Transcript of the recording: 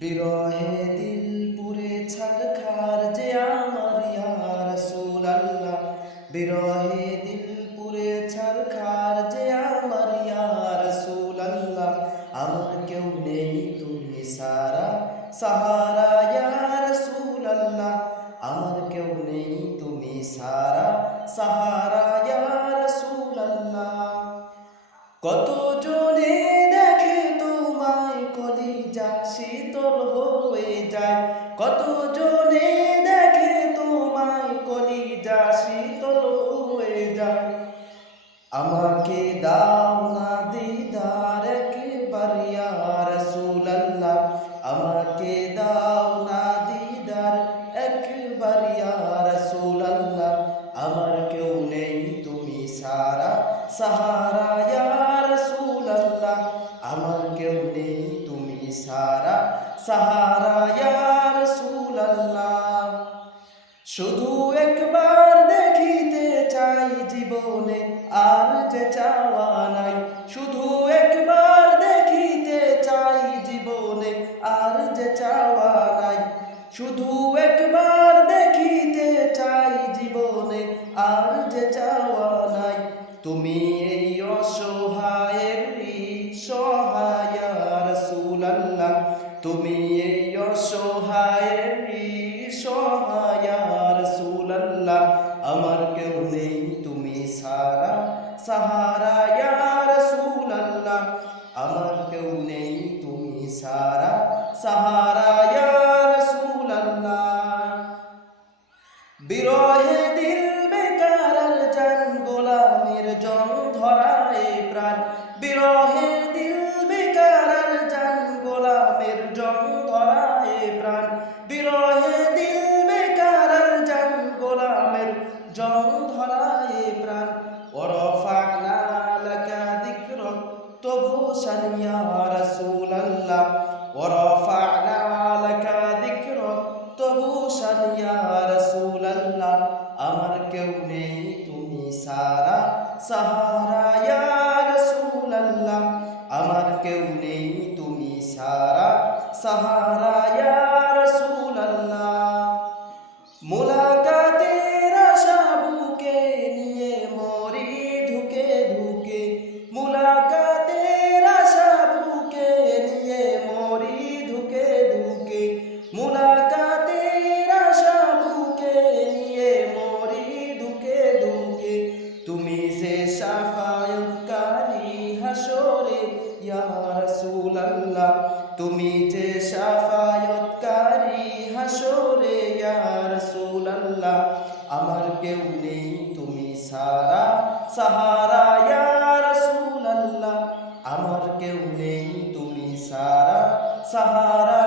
বিরহে দিল পুরে ছারখার যে আমার ইয়া রাসূলুল্লাহ, বিরহে দিল পুরে ছারখার যে আমার ইয়া রাসূলুল্লাহ। আমার কেউ নেই তুমি সারা সাহারা ইয়া রাসূলুল্লাহ, আমার কেউ নেই তুমি সারা সাহারা ইয়া রাসূলুল্লাহ। কত জনে দেখে তোমায় কলিজা শীতল হয়ে যায়, কত জনে দেখে তোমায় কলিজা শীতল হয়ে যায়। আমাকে দাও না দিদার একবার ইয়া রাসূলুল্লাহ, আমাকে দাও না দিদার একবার ইয়া রাসূলুল্লাহ। আমার কেউ নেই তুমি সারা সাহারা ইয়া রাসূলুল্লাহ, আমার কেউ নেই তুমি সারা সাহারা ইয়া রাসূলুল্লাহ। শুধু একবার দেখিতে চাই জীবনে আর যে চাওয়া নাই, শুধু একবার দেখিতে চাই জীবনে আর যে চাওয়া নাই, শুধু একবার দেখিতে চাই জীবনে আর যে চাওয়া নাই। তুমি এই অসহায়ের সহায় ইয়া রাসূলুল্লাহ, তুমি এই অসহায়ের সহায় ইয়া রাসূলুল্লাহ। আমার কেউ নেই তুমি সারা সাহারা ইয়া রাসূলুল্লাহ, আমার কেউ নেই তুমি সারা সাহারা ইয়া রাসূলুল্লাহ। বিরহে দিল বেকার জান গোলামের জং ধরায় প্রাণ, বিরহে দিল বেকার জান গোলামের জং ধরায় প্রাণ, বিরহে দিল বেকার জান গোলামের জং ধরায় প্রাণ। ওয়ারফা'না লাকা যিকরাক তুবশান ইয়া রাসূলুল্লাহ, ওয়ারফা'না লাকা যিকরাক তুবশান ইয়া রাসূলুল্লাহ। আমার কেউ নেই তুমি সারা সাহারা ইয়া রাসূলুল্লাহ, আমার কেউ নেই তুমি সারা সাহারা ইয়া রাসূলুল্লাহ। মুলাকাতের আশা বুকে নিয়ে মরি ধুকে ধুকে, মুলাকাতের আশা বুকে নিয়ে মরি ধুকে ধুকে, মুলাকাতের আশা বুকে নিয়ে মরি ধুকে ধুকে। তুমি যে শাফায়াতকারী হাসরে ইয়া রাসূলুল্লাহ, তুমি যে শাফায়াতকারী হাসরে ইয়া রাসূলুল্লাহ। আমার কেউ নেই তুমি সারা সাহারা ইয়া রাসূলুল্লাহ, আমার কেউ নেই তুমি সারা সাহারা